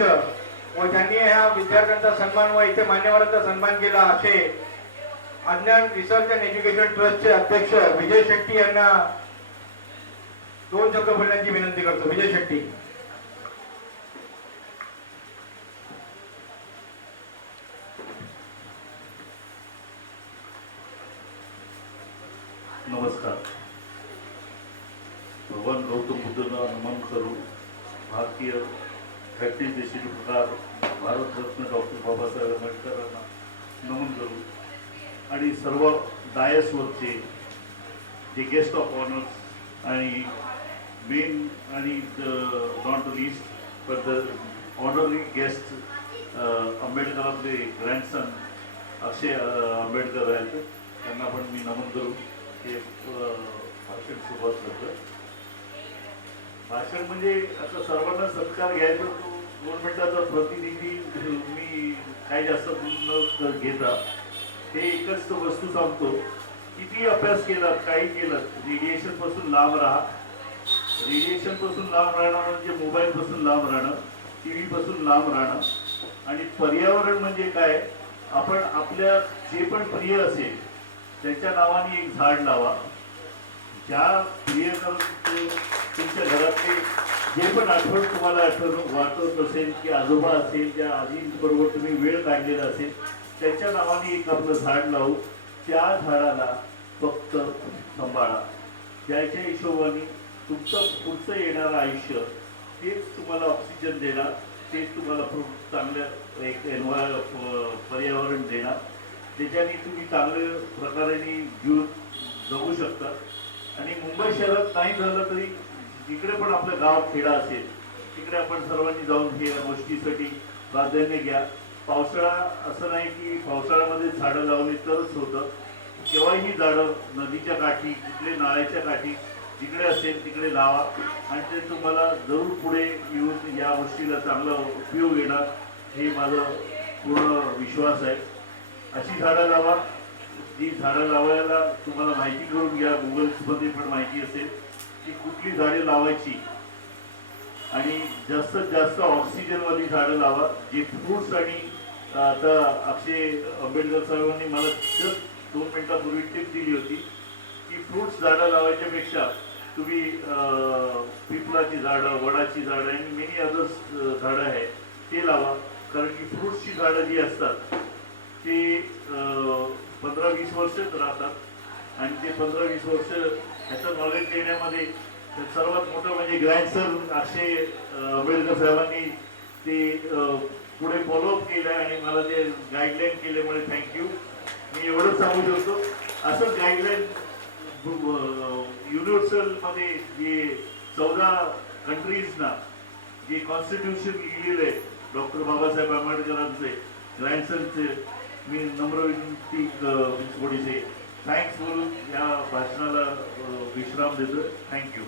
अध्यक्ष व ज्यांनी ह्या विद्यार्थ्यांचा सन्मान व इथे मान्यवरांचा सन्मान केला असे अज्ञान रिसर्च अँड एज्युकेशन ट्रस्टचे अध्यक्ष विजय शेट्टी यांना 2 शब्द बोलण्याची विनंती करतो. विजय शेट्टी. नमस्कार. भगवान गौतम बुद्धांना नमन करू. भारतीय 33 देशील प्रकार भारतरत्न डॉक्टर बाबासाहेब आंबेडकरांना नमन करू आणि सर्व डायसवरचे जे गेस्ट ऑफ ऑनर्स आणि मेन आणि not the least but the honorary guest आंबेडकरांचे ग्रँडसन अक्षय आंबेडकर आहेत, त्यांना पण मी नमन करू. हे भाषण सुरुवात करतं. भाषण म्हणजे आता सर्वांना सत्कार घ्यायचा, तो 2 मिनिटाचा प्रतिनिधी मी काही जास्त न घेता ते एकच वस्तू सांगतो. किती अभ्यास केला, काही केलं, रेडिएशन पासून लांब राहा. रेडिएशन पासून लांब राहणं म्हणजे मोबाईल पासून लांब राहणं, टीव्ही पासून लांब राहणं. आणि पर्यावरण म्हणजे काय, आपण आपल्या जे पण प्रिय असेल त्याच्या नावाने एक झाड लावा. ज्या प्रिय तुमच्या घरातले जे पण आठवण तुम्हाला वाटत असेल की आजोबा असेल, त्या आजीबरोबर तुम्ही वेळ काढलेला असेल, त्याच्या नावाने एक आपलं झाड लावू. त्या झाडाला फक्त सांभाळा. ज्याच्या हिशोबाने तुमचं पुढचं येणारं आयुष्य तेच तुम्हाला ऑक्सिजन देणार, तेच तुम्हाला चांगलं एक पर्यावरण देणार, त्याच्याने तुम्ही चांगल्या प्रकारे जीवन जगू शकता. आणि मुंबई शहरात नाही झालं तरी जिकडे पण आपलं गाव खेडा असेल तिकडे आपण सर्वांनी जाऊन हे गोष्टीसाठी प्राधान्य घ्या. पावसाळा असं नाही की पावसाळ्यामध्ये झाडं लावली तरच होतं. केव्हाही झाडं नदीच्या काठी, कुठले नाळ्याच्या काठी जिकडे असेल तिकडे लावा आणि ते तुम्हाला जरूर पुढे येऊन या गोष्टीला चांगला उपयोग येणार, हे माझं पूर्ण विश्वास आहे. अशी झाडं लावा जी झाडं लावायला तुम्हाला माहिती करून घ्या. गुगल्समध्ये पण माहिती असेल की कुठली झाडे लावायची आणि जास्तीत जास्त ऑक्सिजनवाली झाडं लावा. जे फ्रूट्स आणि आता अक्षय आंबेडकर साहेबांनी मला जस्ट 2 मिनिटापूर्वी टिप दिली होती की फ्रूट्स झाडं लावायच्या पेक्षा तुम्ही पिपलाची झाडं, वडाची झाडं आणि मेनी अदर्स झाडं आहे ते लावा. कारण की फ्रूट्सची झाडं जी असतात ते 15-20 वर्षच राहतात आणि ते 15-20 वर्ष ह्याचं नॉलेज देण्यामध्ये सर्वात मोठं म्हणजे ग्रँडसन अक्षय आंबेडकर साहेबांनी ते पुढे फॉलोअप केलं आणि मला ते गाईडलाईन केल्यामुळे थँक्यू. मी एवढंच सांगू शकतो. असंच गाईडलाईन युनिव्हर्सलमध्ये जे 14 कंट्रीजना जे कॉन्स्टिट्यूशन लिहिलेलं आहे डॉक्टर बाबासाहेब आंबेडकरांचे ग्रँडसनचे, मी नम्र विनंती थँक्स बोलून या भाषणाला विश्राम देतो. थँक्यू.